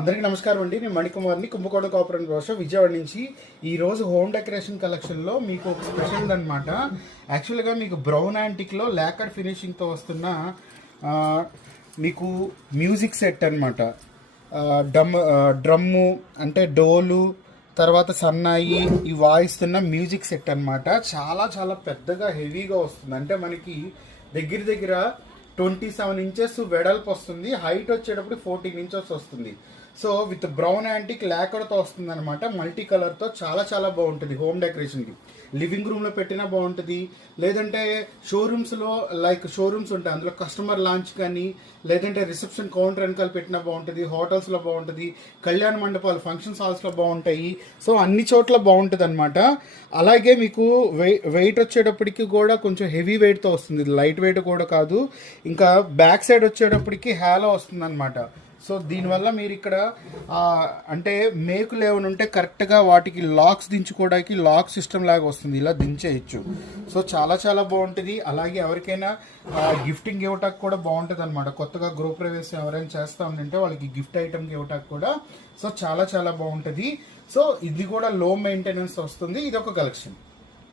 అందరికీ నమస్కారం అండి. నేను మణికుమార్ని, కుంభకోణం కోఆపరేటివ్ భాష విజయవాడ నుంచి. ఈరోజు హోమ్ డెకరేషన్ కలెక్షన్లో మీకు ఒక స్పెషల్ ఉందన్నమాట. యాక్చువల్గా మీకు బ్రౌన్ యాంటిక్లో లాకర్ ఫినిషింగ్తో వస్తున్న మీకు మ్యూజిక్ సెట్ అనమాట. డ్రమ్ము అంటే డోలు, తర్వాత సన్నాయి ఇవి వాయిస్తున్న మ్యూజిక్ సెట్ అనమాట. చాలా చాలా పెద్దగా హెవీగా వస్తుంది. అంటే మనకి దగ్గర 27 ఇంచెస్ వెడల్పు వస్తుంది. హైట్ వచ్చేటప్పుడు 14 ఇంచెస్ వస్తుంది. సో విత్ బ్రౌన్ యాంటిక్ లాకర్తో వస్తుంది అనమాట. మల్టీ కలర్తో చాలా బాగుంటుంది హోమ్ డెకరేషన్కి. లివింగ్ రూమ్లో పెట్టినా బాగుంటుంది, లేదంటే షోరూమ్స్లో షోరూమ్స్ ఉంటాయి, అందులో కస్టమర్ లాంచ్ కానీ, లేదంటే రిసెప్షన్ కౌంటర్ వెనకాల పెట్టినా బాగుంటుంది, హోటల్స్లో బాగుంటుంది, కళ్యాణ మండపాలు ఫంక్షన్ హాల్స్లో బాగుంటాయి. సో అన్ని చోట్ల బాగుంటుంది అనమాట. అలాగే మీకు వెయిట్ వచ్చేటప్పటికి కూడా కొంచెం హెవీ వెయిట్తో వస్తుంది, లైట్ వెయిట్ కూడా కాదు. ఇంకా బ్యాక్ సైడ్ వచ్చేటప్పటికి హ్యాలో వస్తుంది అనమాట. సో దీనివల్ల మీరు ఇక్కడ అంటే మేకులు ఏమైనా ఉంటే కరెక్ట్గా వాటికి లాక్స్ దించుకోవడానికి లాక్ సిస్టమ్ లాగా వస్తుంది, ఇలా దించేయచ్చు. సో చాలా బాగుంటుంది. అలాగే ఎవరికైనా గిఫ్టింగ్ ఇవ్వటానికి కూడా బాగుంటుంది అనమాట. కొత్తగా గృహప్రవేశం ఎవరైనా చేస్తూ ఉంటే వాళ్ళకి గిఫ్ట్ ఐటమ్ ఇవ్వటానికి కూడా సో చాలా బాగుంటుంది. సో ఇది కూడా లో మెయింటెనెన్స్ వస్తుంది. ఇది ఒక కలెక్షన్.